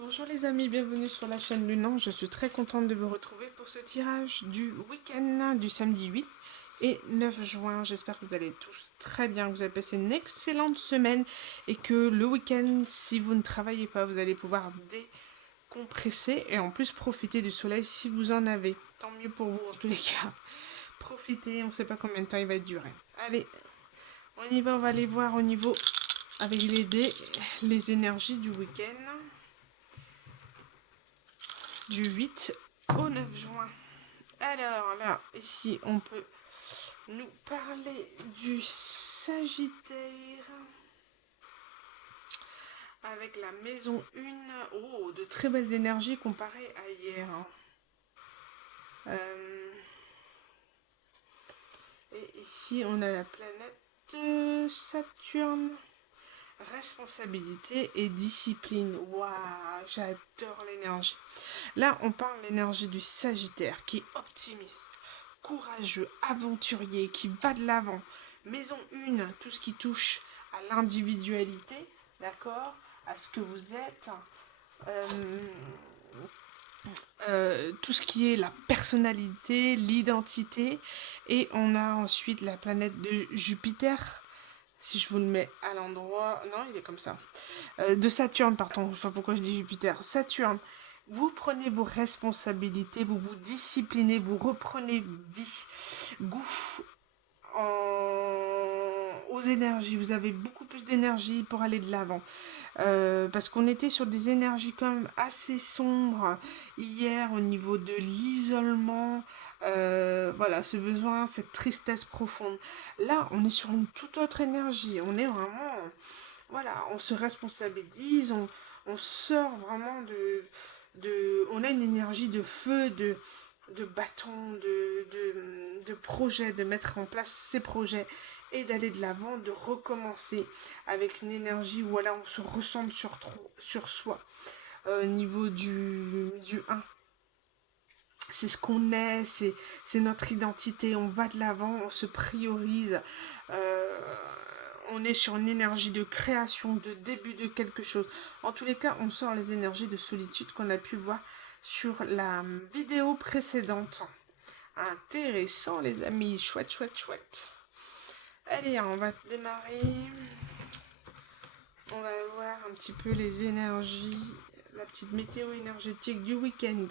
Bonjour les amis, bienvenue sur la chaîne Lunan. Je suis très contente de vous retrouver pour ce tirage du week-end du samedi 8 et 9 juin. J'espère que vous allez tous très bien, que vous avez passé une excellente semaine et que le week-end, si vous ne travaillez pas, vous allez pouvoir décompresser et en plus profiter du soleil si vous en avez. Tant mieux pour vous en tous les cas. Profitez, on ne sait pas combien de temps il va durer. Allez, on y va, on va aller voir au niveau avec les dés, les énergies du week-end. Du 8 au 9 juin. Alors là, ici, on peut nous parler du Sagittaire avec la maison 1. Oh, de très belles énergies comparées à hier. Et ici, on a la planète Saturne. Responsabilité et discipline. Waouh, j'adore l'énergie. Là, on parle de l'énergie du Sagittaire qui est optimiste, courageux, aventurier, qui va de l'avant. Maison 1, tout ce qui touche à l'individualité, d'accord, à ce que vous êtes, tout ce qui est la personnalité, l'identité. Et on a ensuite la planète de Jupiter. Si je vous le mets à l'endroit... Non, il est comme ça. De Saturne, pardon. Je sais pas pourquoi je dis Jupiter. Saturne. Vous prenez vos responsabilités, vous vous disciplinez, vous reprenez vie, goût aux énergies. Vous avez beaucoup plus d'énergie pour aller de l'avant. Parce qu'on était sur des énergies quand même assez sombres hier au niveau de l'isolement. Voilà, ce besoin, cette tristesse profonde. Là, on est sur une toute autre énergie. On est vraiment... Voilà, on se responsabilise, on sort vraiment on a une énergie de feu, de bâton, de projet, de mettre en place ces projets et d'aller de l'avant, de recommencer avec une énergie où voilà, on se ressent sur soi au niveau du 1. C'est ce qu'on est, c'est notre identité, on va de l'avant, on se priorise, on est sur une énergie de création, de début de quelque chose. En tous les cas, on sort les énergies de solitude qu'on a pu voir sur la vidéo précédente. Intéressant les amis, chouette, chouette, chouette. Allez, on va démarrer. On va voir un petit peu les énergies, la petite météo énergétique du week-end.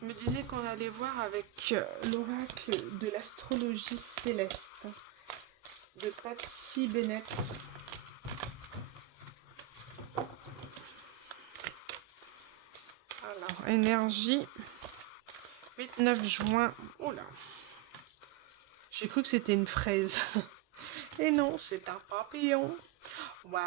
Je me disais qu'on allait voir avec l'oracle de l'astrologie céleste de Patsy Bennett. Alors, énergie 8-9 juin. Oh là, j'ai cru que c'était une fraise. Et non, c'est un papillon. Waouh,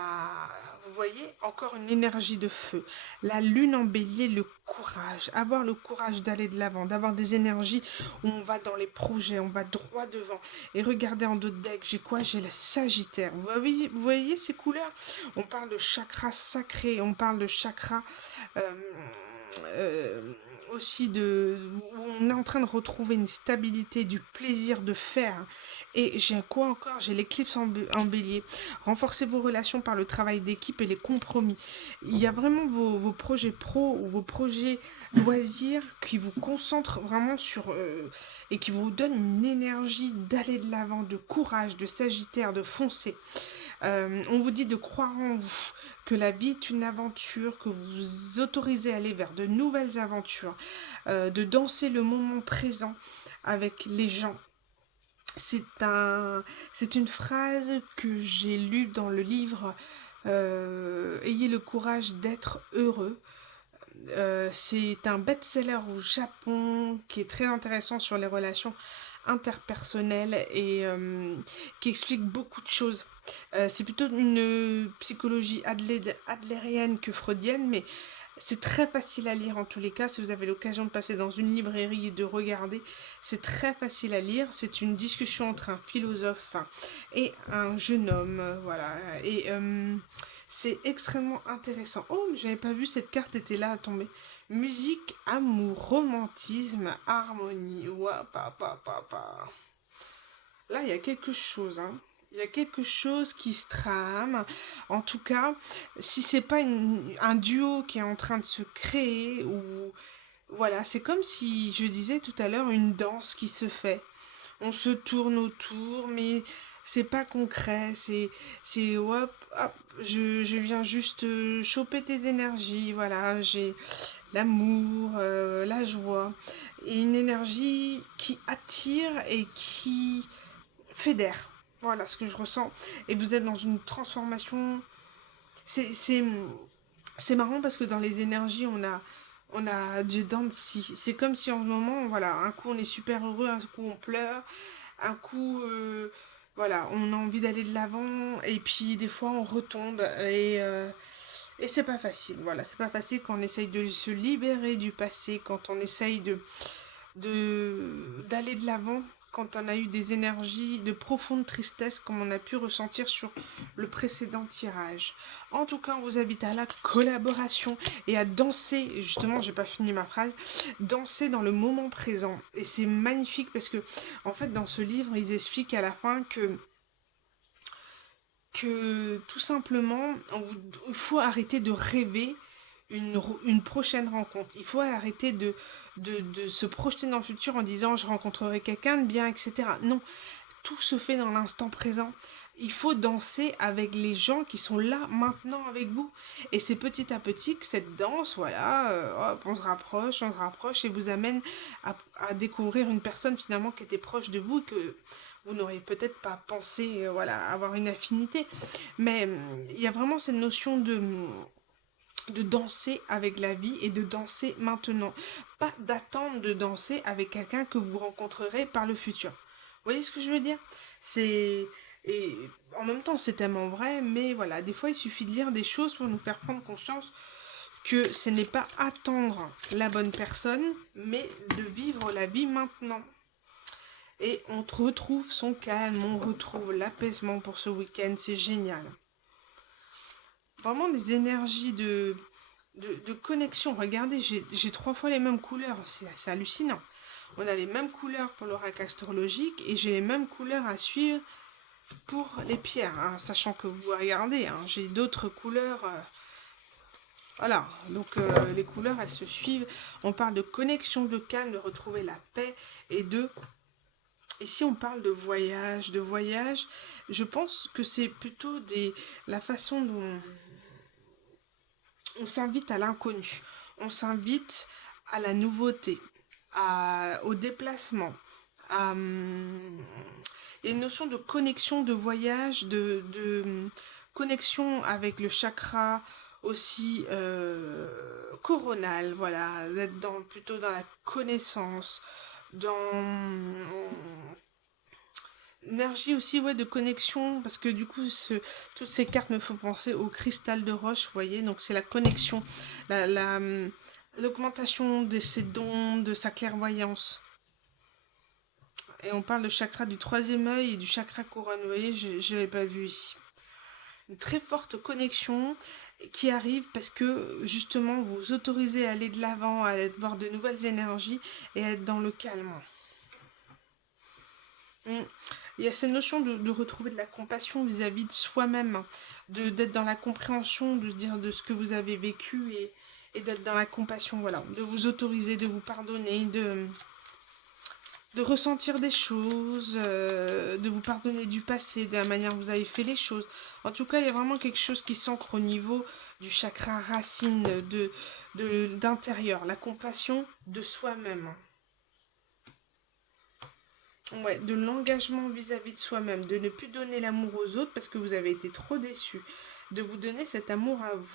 vous voyez, encore une énergie de feu. La lune en bélier, le courage. Avoir le courage d'aller de l'avant, d'avoir des énergies où on va dans les projets, on va droit devant. Et regardez en dos de deck, j'ai quoi? J'ai le Sagittaire. Vous voyez ces couleurs? On parle de chakra sacré, on parle de chakra... euh, euh, aussi où on est en train de retrouver une stabilité, du plaisir de faire. Et j'ai quoi encore? J'ai l'éclipse en bélier. Renforcez vos relations par le travail d'équipe et les compromis. Il y a vraiment vos projets pro ou vos projets loisirs qui vous concentrent vraiment sur... et qui vous donnent une énergie d'aller de l'avant, de courage, de Sagittaire, de foncer. On vous dit de croire en vous, que la vie est une aventure, que vous vous autorisez à aller vers de nouvelles aventures, de danser le moment présent avec les gens. C'est une phrase que j'ai lue dans le livre Ayez le courage d'être heureux. C'est un best-seller au Japon qui est très intéressant sur les relations interpersonnelles et qui explique beaucoup de choses. C'est plutôt une psychologie adlérienne que freudienne, mais c'est très facile à lire en tous les cas. Si vous avez l'occasion de passer dans une librairie et de regarder, c'est très facile à lire. C'est une discussion entre un philosophe et un jeune homme, voilà. Et c'est extrêmement intéressant. Oh, mais j'avais pas vu, cette carte était là à tomber. Musique, amour, romantisme, harmonie. Ouah, pa. Là, il y a quelque chose, hein. Il y a quelque chose qui se trame. En tout cas, si c'est pas un duo qui est en train de se créer, ou voilà, c'est comme si, je disais tout à l'heure, une danse qui se fait. On se tourne autour, mais c'est pas concret. C'est hop, hop, je viens juste choper tes énergies. Voilà, j'ai l'amour, la joie, et une énergie qui attire et qui fédère. Voilà ce que je ressens. Et vous êtes dans une transformation. C'est, c'est, c'est marrant parce que dans les énergies, on a du dents de scie. C'est comme si en ce moment, voilà, un coup on est super heureux, un coup on pleure, un coup, voilà, on a envie d'aller de l'avant, et puis des fois on retombe, et c'est pas facile. Voilà, c'est pas facile quand on essaye de se libérer du passé, quand on essaye d'aller de l'avant, quand on a eu des énergies de profonde tristesse comme on a pu ressentir sur le précédent tirage. En tout cas, on vous invite à la collaboration et à danser, justement, j'ai pas fini ma phrase, danser dans le moment présent. Et c'est magnifique parce que, en fait, dans ce livre, ils expliquent à la fin que tout simplement, il faut arrêter de rêver une prochaine rencontre. Il faut arrêter de se projeter dans le futur en disant je rencontrerai quelqu'un de bien, etc. Non, tout se fait dans l'instant présent. Il faut danser avec les gens qui sont là maintenant avec vous. Et c'est petit à petit que cette danse, voilà, hop, on se rapproche et vous amène à découvrir une personne finalement qui était proche de vous et que vous n'auriez peut-être pas pensé, voilà, avoir une affinité. Mais il y a vraiment cette notion de danser avec la vie et de danser maintenant. Pas d'attendre de danser avec quelqu'un que vous rencontrerez par le futur. Vous voyez ce que je veux dire? C'est... Et en même temps, c'est tellement vrai, mais voilà, des fois, il suffit de lire des choses pour nous faire prendre conscience que ce n'est pas attendre la bonne personne, mais de vivre la vie maintenant. Et on retrouve son calme, on retrouve l'apaisement pour ce week-end, c'est génial. Vraiment des énergies de connexion. Regardez, j'ai 3 fois les mêmes couleurs, c'est assez hallucinant. On a les mêmes couleurs pour l'oracle astrologique et j'ai les mêmes couleurs à suivre pour les pierres, hein, sachant que vous regardez, hein, j'ai d'autres couleurs. Voilà, donc les couleurs elles se suivent. On parle de connexion, de calme, de retrouver la paix et de... Ici, on parle de voyage, je pense que c'est plutôt la façon dont on s'invite à l'inconnu, on s'invite à la nouveauté, au déplacement, à, il y a une notion de connexion, de voyage, de connexion avec le chakra aussi coronal, voilà, d'être plutôt dans la connaissance, dans l'énergie aussi, ouais, de connexion, parce que du coup, toutes ces cartes me font penser au cristal de roche, vous voyez, donc c'est la connexion, l'augmentation de ses dons, de sa clairvoyance. Et on parle de chakra du troisième œil et du chakra couronne, vous voyez, je ne l'avais pas vu ici. Une très forte connexion qui arrive parce que justement vous vous autorisez à aller de l'avant, à voir de nouvelles énergies et à être dans le calme. Il y a cette notion de retrouver de la compassion vis-à-vis de soi-même, d'être dans la compréhension, de se dire de ce que vous avez vécu et d'être dans la compassion, voilà, de vous autoriser, de vous pardonner, de ressentir des choses, de vous pardonner du passé, de la manière dont vous avez fait les choses. En tout cas, il y a vraiment quelque chose qui s'ancre au niveau du chakra racine d'intérieur, la compassion de soi-même. Ouais, de l'engagement vis-à-vis de soi-même, de ne plus donner l'amour aux autres parce que vous avez été trop déçus, de vous donner cet amour à vous.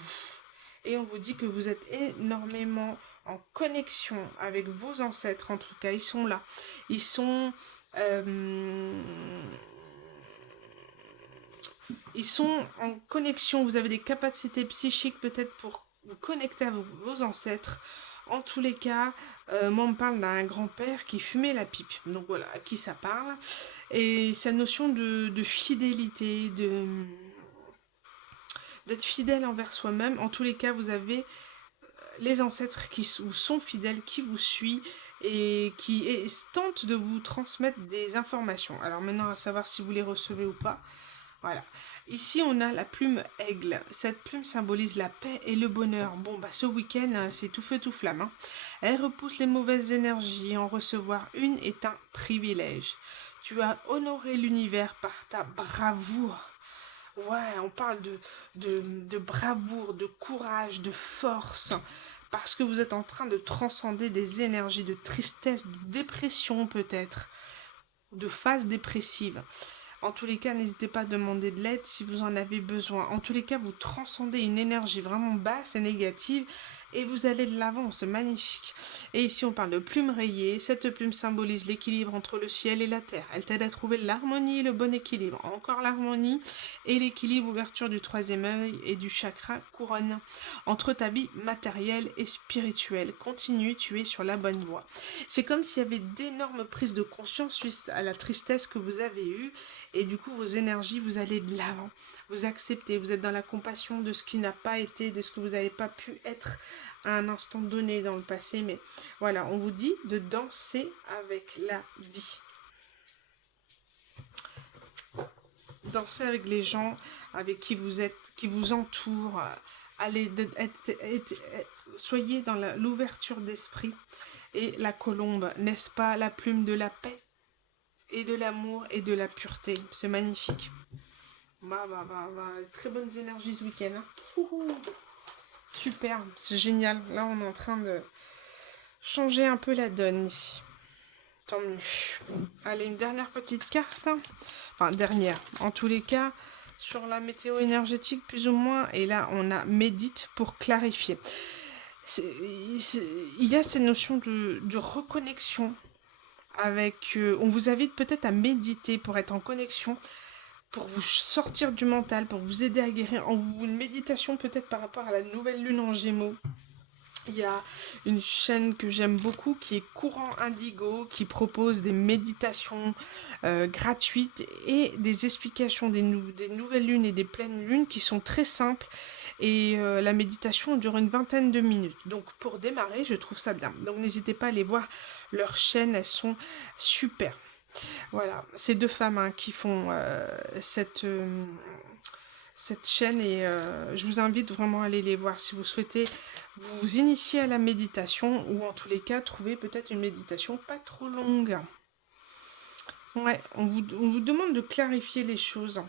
Et on vous dit que vous êtes énormément en connexion avec vos ancêtres, en tout cas, ils sont là. Ils sont... ils sont en connexion, vous avez des capacités psychiques peut-être pour vous connecter à vos ancêtres. En tous les cas, moi on me parle d'un grand-père qui fumait la pipe. Donc voilà, à qui ça parle. Et sa notion de fidélité, d'être fidèle envers soi-même. En tous les cas, vous avez les ancêtres qui vous sont fidèles, qui vous suivent et qui tentent de vous transmettre des informations. Alors maintenant, à savoir si vous les recevez ou pas. Voilà. Ici, on a la plume aigle. Cette plume symbolise la paix et le bonheur. Bon, bah, ce week-end, hein, c'est tout feu, tout flamme. Hein. Elle repousse les mauvaises énergies. En recevoir une est un privilège. Tu as honoré l'univers par ta bravoure. Ouais, on parle de bravoure, de courage, de force. Parce que vous êtes en train de transcender des énergies de tristesse, de dépression peut-être, de phase dépressive. En tous les cas, n'hésitez pas à demander de l'aide si vous en avez besoin. En tous les cas, vous transcendez une énergie vraiment basse et négative et vous allez de l'avant, c'est magnifique. Et ici, on parle de plume rayée. Cette plume symbolise l'équilibre entre le ciel et la terre. Elle t'aide à trouver l'harmonie et le bon équilibre. Encore l'harmonie et l'équilibre, ouverture du troisième œil et du chakra couronne. Entre ta vie matérielle et spirituelle. Continue, tu es sur la bonne voie. C'est comme s'il y avait d'énormes prises de conscience suite à la tristesse que vous avez eue. Et du coup, vos énergies, vous allez de l'avant. Vous acceptez, vous êtes dans la compassion de ce qui n'a pas été, de ce que vous n'avez pas pu être à un instant donné dans le passé. Mais voilà, on vous dit de danser avec la vie. Danser avec les gens avec qui vous êtes, qui vous entourent. Allez, soyez dans l'ouverture d'esprit. Et la colombe, n'est-ce pas la plume de la paix et de l'amour et de la pureté. C'est magnifique. Très bonnes énergies ce week-end. Hein. Super, c'est génial. Là, on est en train de changer un peu la donne ici. Tant mieux. Allez, une dernière petite carte. Hein. Enfin, dernière. En tous les cas, sur la météo énergétique, plus ou moins. Et là, on a médite pour clarifier. Il y a cette notion de reconnexion avec, on vous invite peut-être à méditer pour être en connexion, pour vous sortir du mental, pour vous aider à guérir, une méditation peut-être par rapport à la nouvelle lune en Gémeaux. Il y a une chaîne que j'aime beaucoup qui est Courant Indigo, qui propose des méditations gratuites et des explications des nouvelles lunes et des pleines lunes qui sont très simples. Et la méditation dure une vingtaine de minutes. Donc pour démarrer, je trouve ça bien. Donc n'hésitez pas à aller voir leurs chaînes, elles sont super. Voilà, c'est deux femmes hein, qui font cette chaîne et je vous invite vraiment à aller les voir si vous souhaitez vous initier à la méditation ou en tous les cas trouver peut-être une méditation pas trop longue. Ouais, on vous demande de clarifier les choses.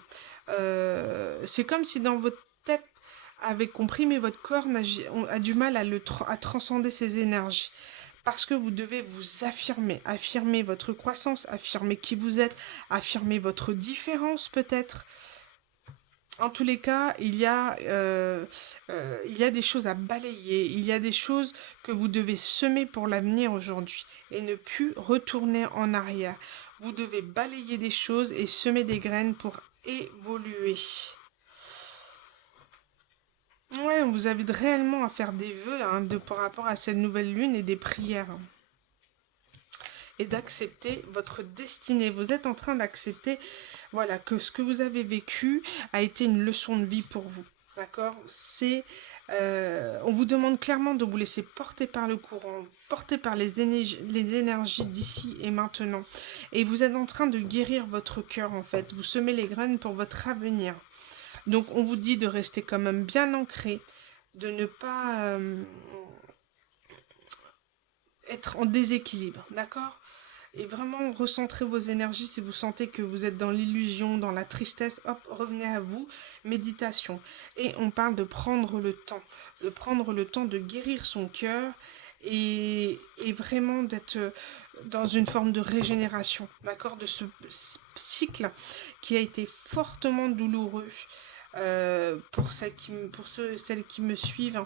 C'est comme si dans votre tête avait compris, mais votre corps a du mal à transcender ces énergies. Parce que vous devez vous affirmer votre croissance, affirmer qui vous êtes, affirmer votre différence peut-être. En tous les cas, il y a des choses à balayer, il y a des choses que vous devez semer pour l'avenir aujourd'hui et ne plus retourner en arrière. Vous devez balayer des choses et semer des graines pour évoluer. Ouais, on vous invite réellement à faire des vœux hein, par rapport à cette nouvelle lune et des prières. Et d'accepter votre destinée. Vous êtes en train d'accepter voilà, que ce que vous avez vécu a été une leçon de vie pour vous. D'accord ? On vous demande clairement de vous laisser porter par le courant, porter par les énergies d'ici et maintenant. Et vous êtes en train de guérir votre cœur en fait. Vous semez les graines pour votre avenir. Donc on vous dit de rester quand même bien ancré, de ne pas être en déséquilibre, d'accord ? Et vraiment recentrer vos énergies si vous sentez que vous êtes dans l'illusion, dans la tristesse, hop, revenez à vous, méditation. Et on parle de prendre le temps de guérir son cœur et vraiment d'être dans une forme de régénération, d'accord, de ce cycle qui a été fortement douloureux. Pour celles qui me suivent,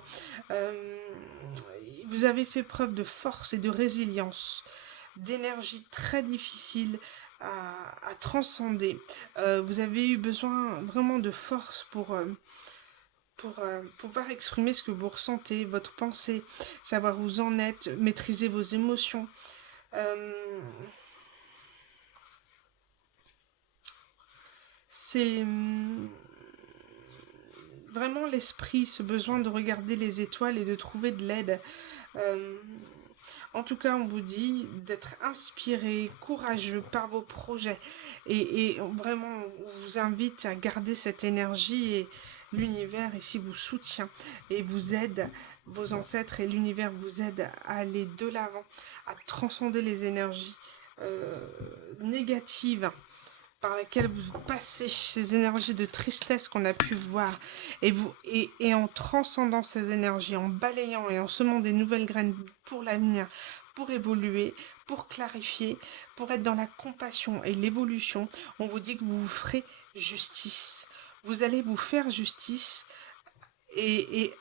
vous avez fait preuve de force et de résilience, d'énergie très difficile à transcender. Vous avez eu besoin vraiment de force pour pouvoir exprimer ce que vous ressentez, votre pensée, savoir où vous en êtes, maîtriser vos émotions. C'est vraiment l'esprit, ce besoin de regarder les étoiles et de trouver de l'aide. En tout cas, on vous dit d'être inspiré, courageux par vos projets. Et vraiment, on vous invite à garder cette énergie et l'univers ici vous soutient et vous aide. Vos ancêtres et l'univers vous aident à aller de l'avant, à transcender les énergies négatives par laquelle vous passez ces énergies de tristesse qu'on a pu voir et en transcendant ces énergies, en balayant et en semant des nouvelles graines pour l'avenir, pour évoluer, pour clarifier, pour être dans la compassion et l'évolution, on vous dit que vous vous ferez justice. Vous allez vous faire justice et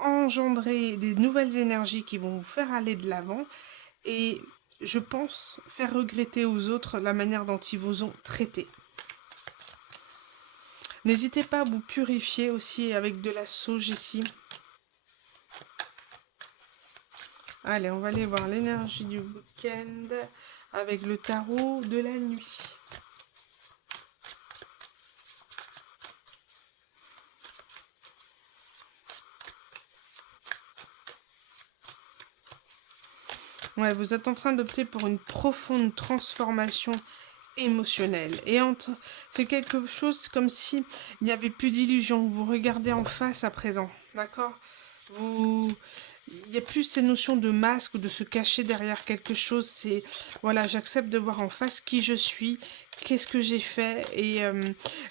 engendrer des nouvelles énergies qui vont vous faire aller de l'avant et je pense faire regretter aux autres la manière dont ils vous ont traité. N'hésitez pas à vous purifier aussi avec de la sauge ici. Allez, on va aller voir l'énergie du week-end avec le tarot de la nuit. Ouais, vous êtes en train d'opter pour une profonde transformation émotionnelle. Et c'est quelque chose comme si il n'y avait plus d'illusion. Vous regardez en face à présent, d'accord? Il n'y a plus ces notions de masque ou de se cacher derrière quelque chose. C'est, voilà, j'accepte de voir en face qui je suis, qu'est-ce que j'ai fait. Et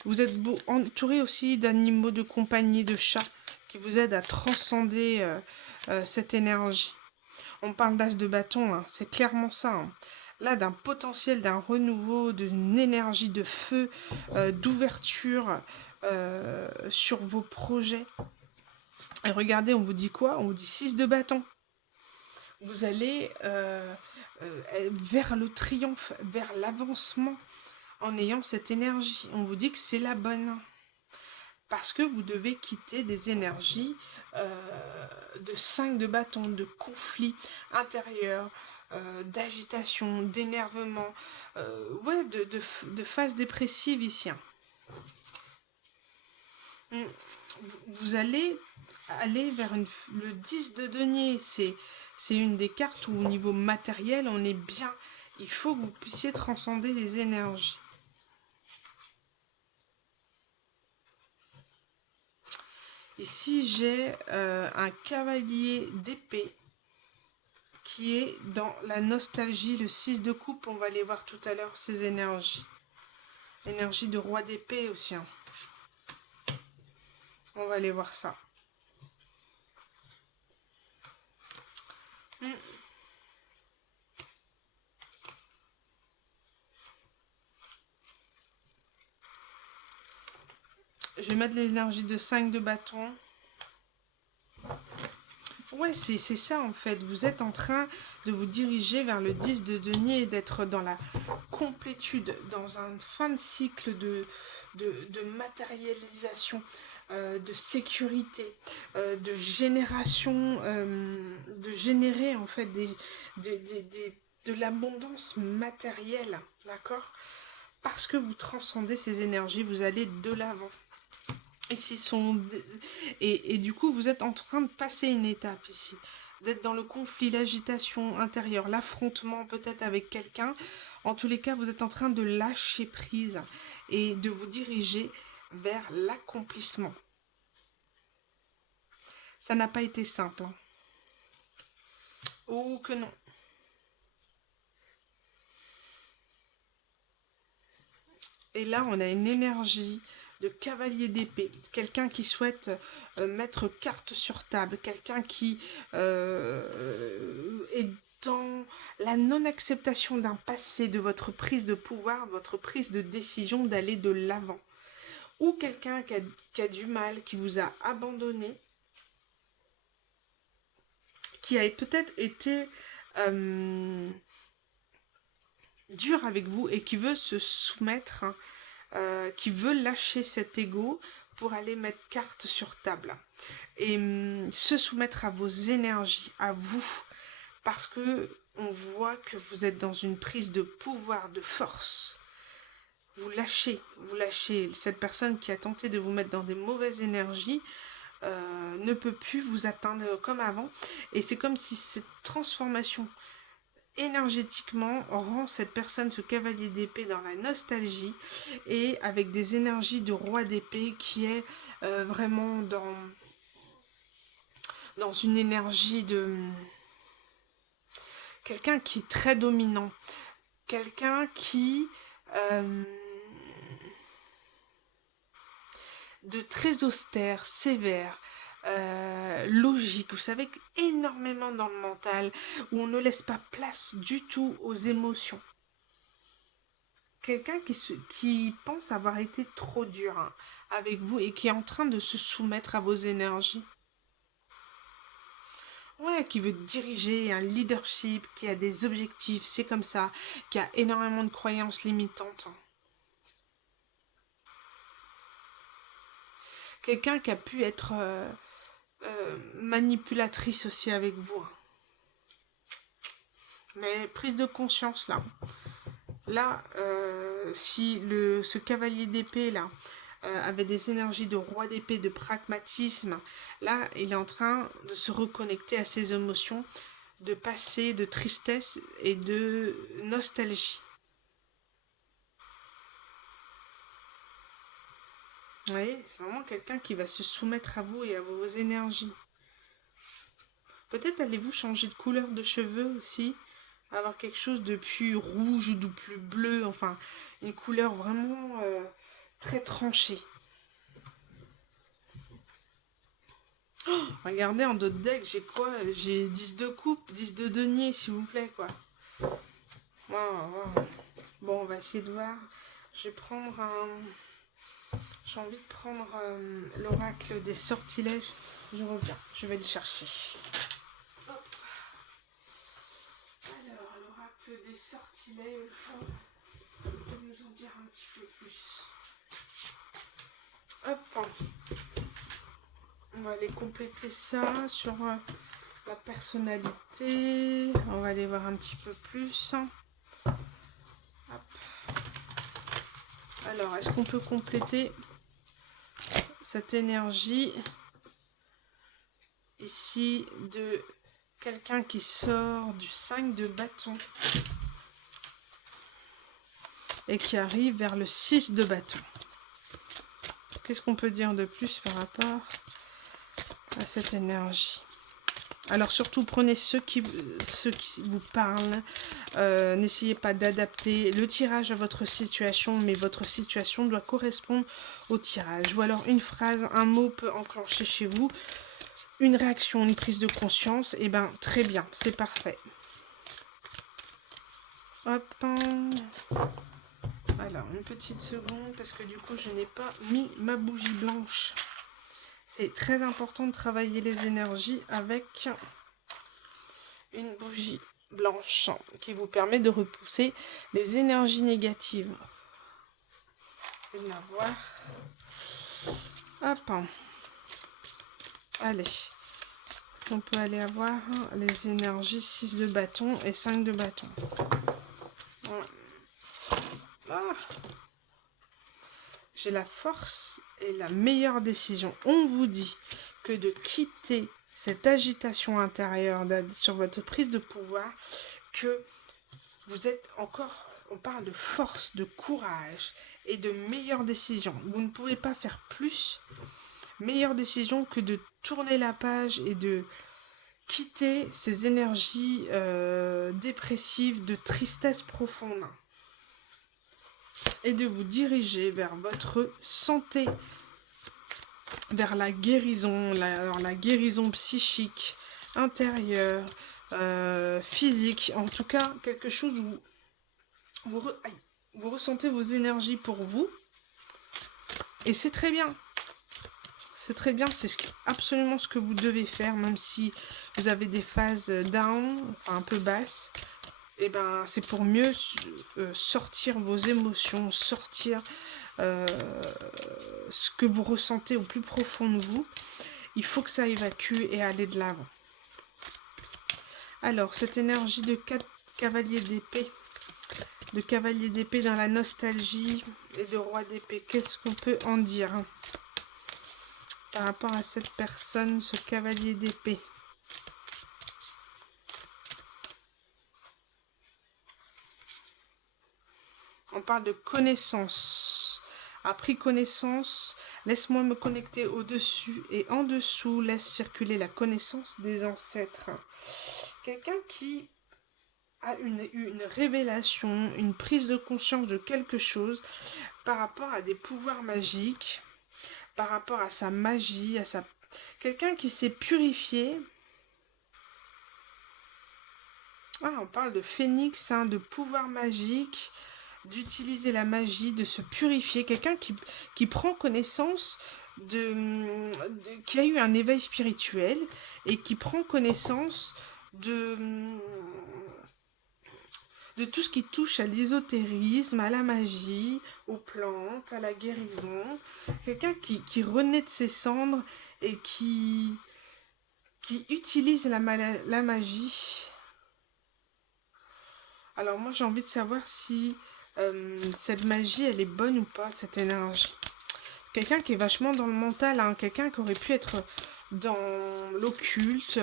vous êtes entouré aussi d'animaux de compagnie, de chats, qui vous aident à transcender cette énergie. On parle d'as de bâton, hein, c'est clairement ça. Hein. Là, d'un potentiel, d'un renouveau, d'une énergie de feu, d'ouverture sur vos projets. Et regardez, on vous dit quoi? On vous dit 6 de bâton. Vous allez vers le triomphe, vers l'avancement en ayant cette énergie. On vous dit que c'est la bonne. Parce que vous devez quitter des énergies de 5 de bâton, de conflit intérieur, d'agitation, d'énervement, ouais, de phase dépressive ici. Vous allez aller vers le 10 de denier. C'est une des cartes où au niveau matériel, on est bien. Il faut que vous puissiez transcender les énergies. Ici, j'ai un cavalier d'épée qui est dans la nostalgie, le 6 de coupe. On va aller voir tout à l'heure ces énergies. Énergie de roi d'épée aussi. Hein. On va aller voir ça. Je vais mettre l'énergie de 5 de bâton. Ouais, c'est ça en fait. Vous êtes en train de vous diriger vers le 10 de denier et d'être dans la complétude, dans un fin de cycle de matérialisation, de sécurité, de génération, de générer en fait de l'abondance matérielle, d'accord? Parce que vous transcendez ces énergies, vous allez de l'avant. Ici et du coup, vous êtes en train de passer une étape ici. D'être dans le conflit, l'agitation intérieure, l'affrontement peut-être avec quelqu'un. En tous les cas, vous êtes en train de lâcher prise et de vous diriger vers l'accomplissement. Ça n'a pas été simple. Hein. Oh que non. Et là, on a une énergie de cavalier d'épée, quelqu'un qui souhaite mettre carte sur table, quelqu'un qui est dans la non-acceptation d'un passé, de votre prise de pouvoir, de votre prise de décision d'aller de l'avant. Ou quelqu'un qui a du mal, qui vous a abandonné, qui a peut-être été dur avec vous et qui veut se soumettre, qui veut lâcher cet ego pour aller mettre carte sur table et se soumettre à vos énergies, à vous, parce que on voit que vous êtes dans une prise de pouvoir, de force. Vous lâchez cette personne qui a tenté de vous mettre dans des mauvaises énergies. ne peut plus vous atteindre comme avant. Et c'est comme si cette transformation énergétiquement rend cette personne, ce cavalier d'épée, dans la nostalgie et avec des énergies de roi d'épée qui est vraiment dans une énergie de quelqu'un qui est très dominant, quelqu'un qui de très austère, sévère, logique, vous savez, énormément dans le mental, où on ne laisse pas place du tout aux émotions. Quelqu'un qui pense avoir été trop dur hein, avec vous et qui est en train de se soumettre à vos énergies. Ouais, qui veut diriger un leadership, qui a des objectifs, c'est comme ça, qui a énormément de croyances limitantes. Quelqu'un qui a pu être manipulatrice aussi avec vous. Mais prise de conscience là. Là, si ce cavalier d'épée là avait des énergies de roi d'épée, de pragmatisme, là, il est en train de se reconnecter à ses émotions, de passer de tristesse et de nostalgie. Vous voyez, c'est vraiment quelqu'un qui va se soumettre à vous et à vos énergies. Peut-être allez-vous changer de couleur de cheveux aussi, avoir quelque chose de plus rouge ou de plus bleu, enfin, une couleur vraiment très tranchée. Oh, regardez, en dos de deck, j'ai quoi? J'ai 10 de coupe, 10 de denier, s'il vous plaît, quoi. Wow. Bon, on va essayer de voir. Je vais prendre un... J'ai envie de prendre l'oracle des sortilèges. Je reviens, je vais le chercher. Hop. Alors, l'oracle des sortilèges. Peut nous en dire un petit peu plus. Hop. On va aller compléter ça sur la personnalité. On va aller voir un petit peu plus. Hop. Alors, est-ce qu'on peut compléter cette énergie ici de quelqu'un qui sort du 5 de bâton et qui arrive vers le 6 de bâton? Qu'est-ce qu'on peut dire de plus par rapport à cette énergie? Alors surtout prenez ceux qui vous parlent, n'essayez pas d'adapter le tirage à votre situation, mais votre situation doit correspondre au tirage. Ou alors une phrase, un mot peut enclencher chez vous une réaction, une prise de conscience, et ben très bien, c'est parfait. Hop. Alors une petite seconde parce que du coup je n'ai pas mis ma bougie blanche. C'est très important de travailler les énergies avec une bougie blanche qui vous permet de repousser les énergies négatives. Je vais la voir. Hop. Allez. On peut aller avoir les énergies 6 de bâton et 5 de bâton. Ah. J'ai la force et la meilleure décision. On vous dit que de quitter cette agitation intérieure sur votre prise de pouvoir, que vous êtes encore, on parle de force, de courage et de meilleure décision. Vous ne pouvez pas faire plus meilleure décision que de tourner la page et de quitter ces énergies dépressives, de tristesse profonde. Et de vous diriger vers votre santé, vers la guérison, la guérison psychique, intérieure, physique, en tout cas quelque chose où vous ressentez vos énergies pour vous, et c'est très bien. C'est très bien, c'est absolument ce que vous devez faire, même si vous avez des phases down, enfin un peu basses. Et ben c'est pour mieux sortir vos émotions, sortir ce que vous ressentez au plus profond de vous. Il faut que ça évacue et aller de l'avant. Alors cette énergie de 4 cavaliers d'épée, dans la nostalgie et de roi d'épée, qu'est-ce qu'on peut en dire? par rapport à cette personne, ce cavalier d'épée. On parle de connaissance. A pris connaissance, laisse-moi me connecter au-dessus et en dessous, laisse circuler la connaissance des ancêtres. Quelqu'un qui a une révélation, une prise de conscience de quelque chose par rapport à des pouvoirs magiques, par rapport à sa magie, à sa... Quelqu'un qui s'est purifié. Ah, on parle de phénix, hein, de pouvoir magique, d'utiliser la magie, de se purifier. Quelqu'un qui prend connaissance qui a eu un éveil spirituel et qui prend connaissance de tout ce qui touche à l'ésotérisme, à la magie, aux plantes, à la guérison. Quelqu'un qui renaît de ses cendres et qui utilise la magie. Alors moi j'ai envie de savoir si cette magie elle est bonne ou pas, cette énergie. Quelqu'un qui est vachement dans le mental, hein, quelqu'un qui aurait pu être dans l'occulte,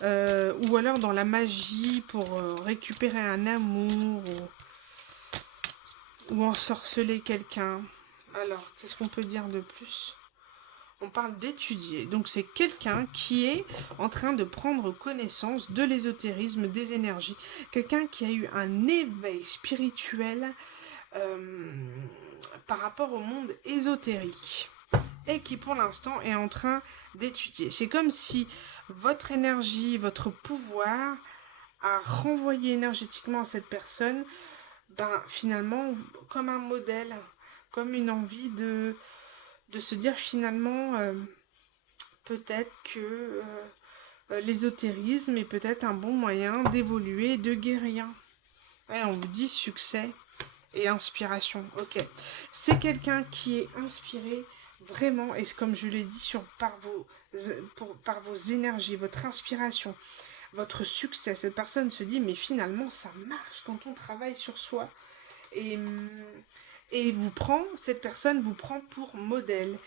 ou alors dans la magie pour récupérer un amour, ou ensorceler quelqu'un. Alors, qu'est-ce qu'on peut dire de plus? On parle d'étudier. Donc c'est quelqu'un qui est en train de prendre connaissance de l'ésotérisme, des énergies. Quelqu'un qui a eu un éveil spirituel par rapport au monde ésotérique. Et qui pour l'instant est en train d'étudier. C'est comme si votre énergie, votre pouvoir a renvoyé énergétiquement à cette personne, finalement, comme un modèle, comme une envie de se dire finalement, peut-être que l'ésotérisme est peut-être un bon moyen d'évoluer et de guérir. Ouais, on vous dit succès et inspiration. Ok. C'est quelqu'un qui est inspiré vraiment, et comme je l'ai dit, par vos énergies, votre inspiration, votre succès. Cette personne se dit, mais finalement, ça marche quand on travaille sur soi. Et cette personne vous prend pour modèle.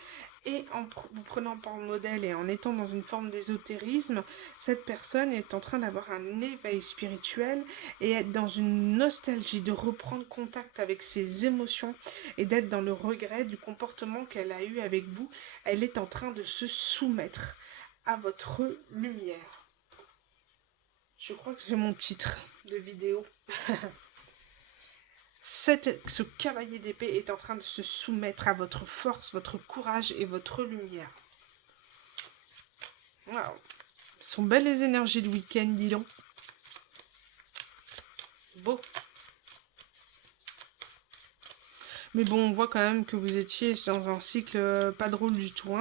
Et en vous prenant pour modèle et en étant dans une forme d'ésotérisme, cette personne est en train d'avoir un éveil spirituel et être dans une nostalgie, de reprendre contact avec ses émotions et d'être dans le regret du comportement qu'elle a eu avec vous. Elle est en train de se soumettre à votre lumière. Je crois que j'ai mon titre de vidéo. Ce cavalier d'épée est en train de se soumettre à votre force, votre courage et votre lumière. Wow. Ce sont belles les énergies de week-end, dis donc. Beau. Mais bon, on voit quand même que vous étiez dans un cycle pas drôle du tout.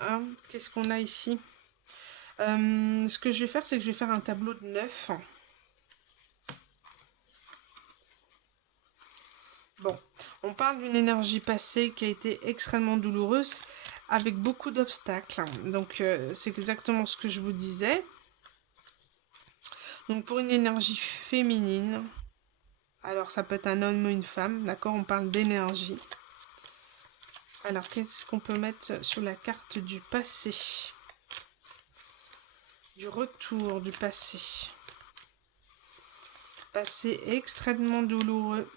Hein, qu'est-ce qu'on a ici? Ce que je vais faire, c'est que je vais faire un tableau de 9. Bon, on parle d'une énergie passée qui a été extrêmement douloureuse, avec beaucoup d'obstacles. Donc, c'est exactement ce que je vous disais. Donc, pour une énergie féminine, alors ça peut être un homme ou une femme, d'accord? On parle d'énergie. Alors, qu'est-ce qu'on peut mettre sur la carte du passé? Du retour du passé. Passé extrêmement douloureux.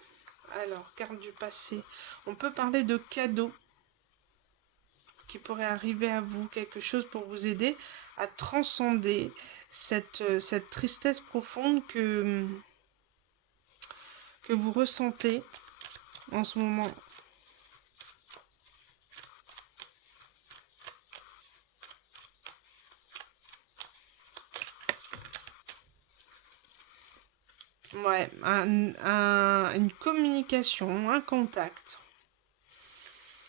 Alors, carte du passé. On peut parler de cadeaux qui pourraient arriver à vous, quelque chose pour vous aider à transcender cette tristesse profonde que vous ressentez en ce moment. Ouais, une communication, un contact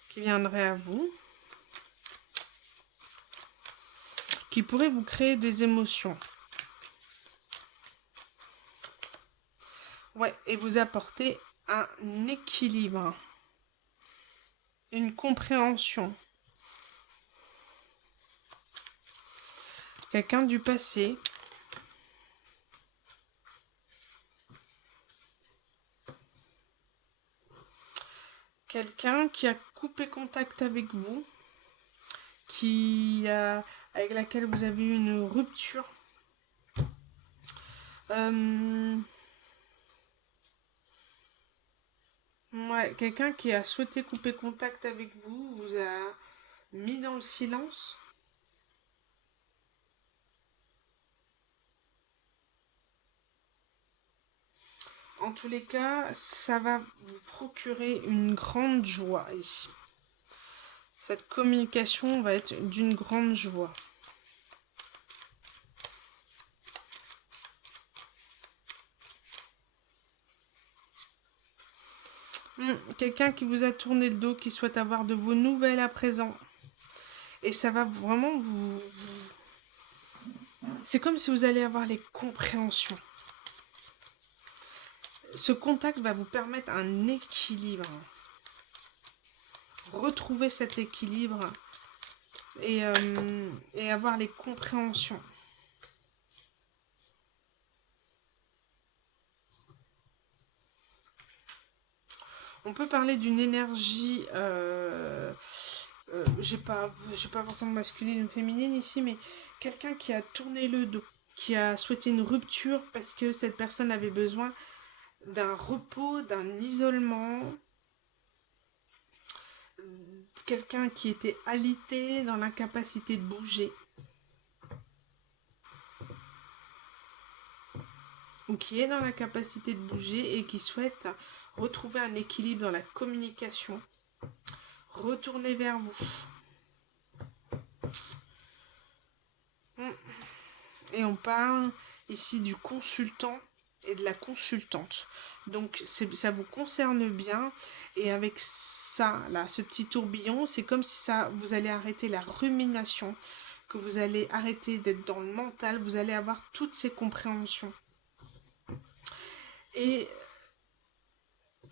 qui viendrait à vous, qui pourrait vous créer des émotions. Ouais, et vous apporter un équilibre, une compréhension. Quelqu'un du passé quelqu'un qui a coupé contact avec vous, avec laquelle vous avez eu une rupture. Ouais, quelqu'un qui a souhaité couper contact avec vous, vous a mis dans le silence. En tous les cas, ça va vous procurer une grande joie ici. Cette communication va être d'une grande joie. Quelqu'un qui vous a tourné le dos, qui souhaite avoir de vos nouvelles à présent. Et ça va vraiment vous... C'est comme si vous allez avoir les compréhensions. Ce contact va vous permettre un équilibre. Retrouver cet équilibre et avoir les compréhensions. On peut parler d'une énergie, j'ai pas forcément masculine ou féminine ici, mais quelqu'un qui a tourné le dos, qui a souhaité une rupture parce que cette personne avait besoin d'un repos, d'un isolement. Quelqu'un qui était alité dans l'incapacité de bouger. Ou qui est dans la capacité de bouger et qui souhaite retrouver un équilibre dans la communication, retourner vers vous. Et on parle ici du consultant et de la consultante. Donc ça vous concerne bien. Et avec ça, là, ce petit tourbillon, c'est comme si ça, vous allez arrêter la rumination, que vous allez arrêter d'être dans le mental, vous allez avoir toutes ces compréhensions. Et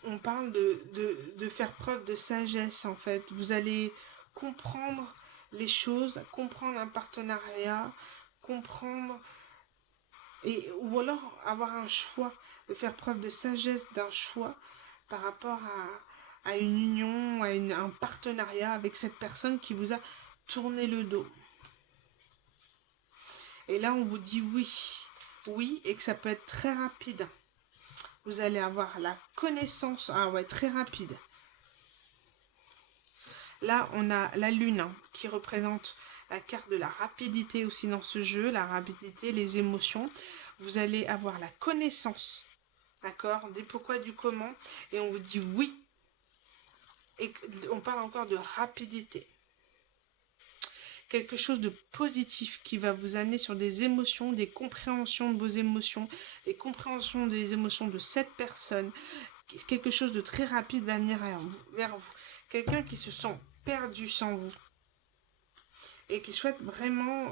on parle de faire preuve de sagesse, en fait. Vous allez comprendre les choses, comprendre un partenariat, comprendre, ou alors avoir un choix, de faire preuve de sagesse d'un choix par rapport à une union, à un partenariat avec cette personne qui vous a tourné le dos. Et là, on vous dit oui, et que ça peut être très rapide. Vous allez avoir la connaissance, très rapide. Là, on a la lune qui représente la carte de la rapidité aussi dans ce jeu, la rapidité, les émotions. Vous allez avoir la connaissance, d'accord, des pourquoi, du comment, et on vous dit oui. Et on parle encore de rapidité. Quelque chose de positif qui va vous amener sur des émotions, des compréhensions de vos émotions, des compréhensions des émotions de cette personne. Quelque chose de très rapide va venir vers vous. Quelqu'un qui se sent perdu sans vous et qui souhaite vraiment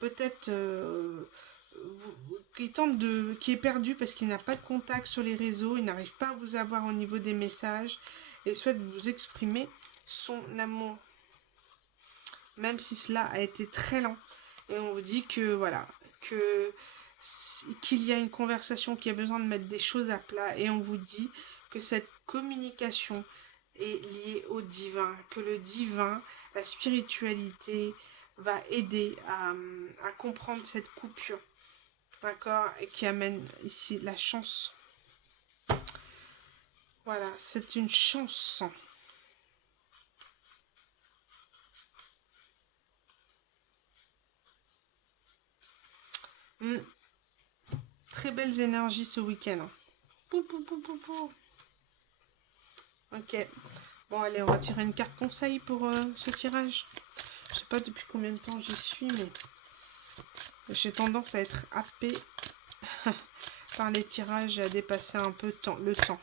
peut-être qui est perdu parce qu'il n'a pas de contact sur les réseaux, il n'arrive pas à vous avoir au niveau des messages et souhaite vous exprimer son amour, même si cela a été très lent. Et on vous dit que voilà, qu'il y a une conversation qui a besoin de mettre des choses à plat, et on vous dit que cette communication est liée au divin, que le divin, la spiritualité va aider à comprendre cette coupure, d'accord, et qui amène ici la chance. Voilà, c'est une chance. Très belles énergies ce week-end. Ok. Bon, allez, on va tirer une carte conseil pour ce tirage. Je sais pas depuis combien de temps j'y suis, mais j'ai tendance à être happée par les tirages et à dépasser un peu le temps.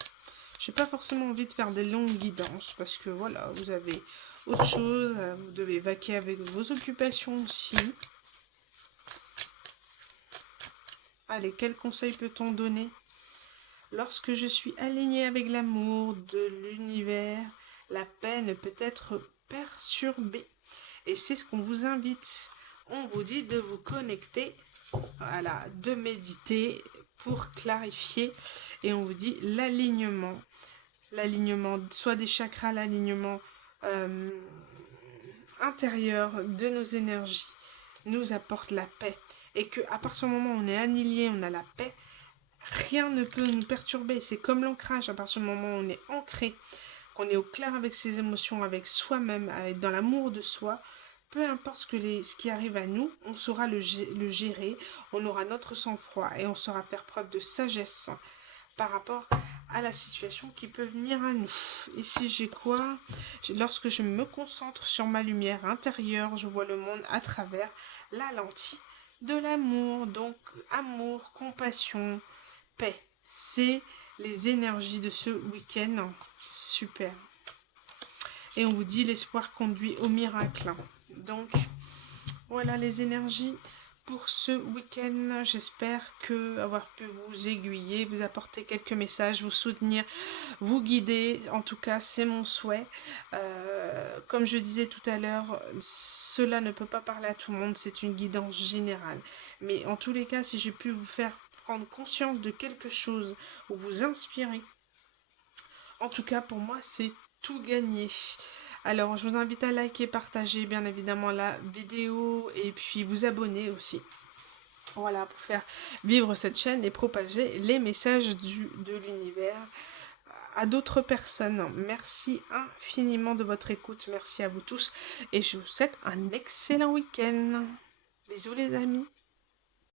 J'ai pas forcément envie de faire des longues guidances parce que voilà, vous avez autre chose, vous devez vaquer avec vos occupations aussi. Allez, quel conseil peut-on donner? Lorsque je suis alignée avec l'amour de l'univers, la paix ne peut être perturbée. Et c'est ce qu'on vous invite. On vous dit de vous connecter, voilà, de méditer pour clarifier. Et on vous dit l'alignement soit des chakras, l'alignement intérieur de nos énergies nous apporte la paix. Et que à partir du moment où on est aligné, on a la paix, rien ne peut nous perturber. C'est comme l'ancrage. À partir du moment où on est ancré, qu'on est au clair avec ses émotions, avec soi-même, dans l'amour de soi, peu importe ce qui arrive à nous, on saura le gérer, on aura notre sang-froid et on saura faire preuve de sagesse par rapport à la situation qui peut venir à nous. Ici, j'ai quoi? Lorsque je me concentre sur ma lumière intérieure, je vois le monde à travers la lentille de l'amour. Donc, amour, compassion, paix. C'est les énergies de ce week-end. Super. Et on vous dit l'espoir conduit au miracle. Donc, voilà les énergies pour ce week-end. J'espère avoir pu vous aiguiller, vous apporter quelques messages, vous soutenir, vous guider. En tout cas, c'est mon souhait. Comme je disais tout à l'heure, cela ne peut pas parler à tout le monde, c'est une guidance générale. Mais en tous les cas, si j'ai pu vous faire prendre conscience de quelque chose ou vous inspirer, en tout cas pour moi, c'est tout gagné. Alors, je vous invite à liker, partager bien évidemment la vidéo et puis vous abonner aussi. Voilà, pour faire vivre cette chaîne et propager les messages de l'univers à d'autres personnes. Merci infiniment de votre écoute. Merci à vous tous et je vous souhaite un excellent week-end. Bisous les amis.